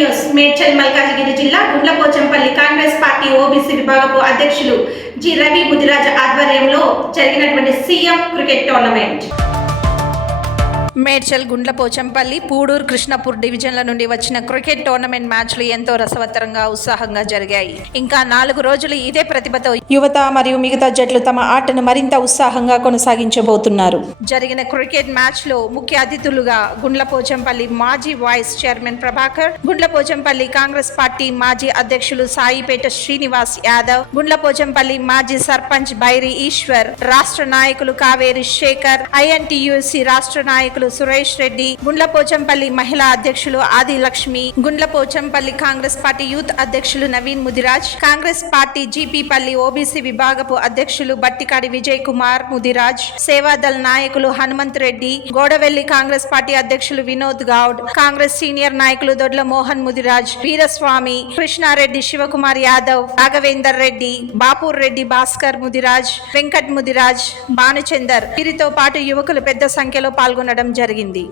News Medchal Malkajgiri జిల్లా Gundlapochampalli Congress party OBC విభాగపు అధ్యక్షులు జి రవి ముదిరాజ్ ఆధ్వర్యంలో జరిగినటువంటి CM cricket tournament. Medchal, Gundlapochampalli, Pudur, Krishnapur డివిజన్ల నుండి వచ్చిన క్రికెట్ టోర్నమెంట్ మ్యాచ్లు ఎంతో రసవత్తరంగా, ఉత్సాహంగా జరిగాయి. ఇంకా 4 రోజులు ఇదే ప్రతిభతో యువత మరియు మిగతా జట్లు తమ ఆటను మరింత ఉత్సాహంగా కొనసాగించబోతున్నారు. జరిగిన క్రికెట్ మ్యాచ్ లో ముఖ్య అతిథులుగా గుండ్లపోచంపల్లి మాజీ vice chairman Prabhakar, Gundlapochampalli Congress party మాజీ అధ్యక్షులు సాయిపేట శ్రీనివాస్ యాదవ్, గుండ్లపోచంపల్లి మాజీ సర్పంచ్ బైరి ఈశ్వర్, రాష్ట్ర నాయకులు కావేరి శేఖర్, ఐఎన్టీయూసీ రాష్ట్ర నాయకులు సురేష్ రెడ్డి, గుండ్లపోచంపల్లి మహిళా అధ్యక్షులు ఆది లక్ష్మి, గుండ్లపోచంపల్లి కాంగ్రెస్ పార్టీ యూత్ అధ్యక్షులు నవీన్ ముదిరాజ్, కాంగ్రెస్ పార్టీ జీపీపల్లి ఓబీసీ విభాగపు అధ్యక్షులు బట్టికాడి విజయ్ కుమార్ ముదిరాజ్, సేవాదల్ నాయకులు హనుమంత్ రెడ్డి, గోడవెల్లి కాంగ్రెస్ పార్టీ అధ్యక్షులు వినోద్ గౌడ్, కాంగ్రెస్ సీనియర్ నాయకులు దొడ్ల మోహన్ ముదిరాజ్, వీరస్వామి, కృష్ణారెడ్డి, శివకుమార్ యాదవ్, రాఘవేందర్ రెడ్డి, బాపూర్ రెడ్డి, భాస్కర్ ముదిరాజ్, వెంకట్ ముదిరాజ్, భానుచందర్, వీరితో పాటు యువకులు పెద్ద సంఖ్యలో పాల్గొనడం జరిగింది.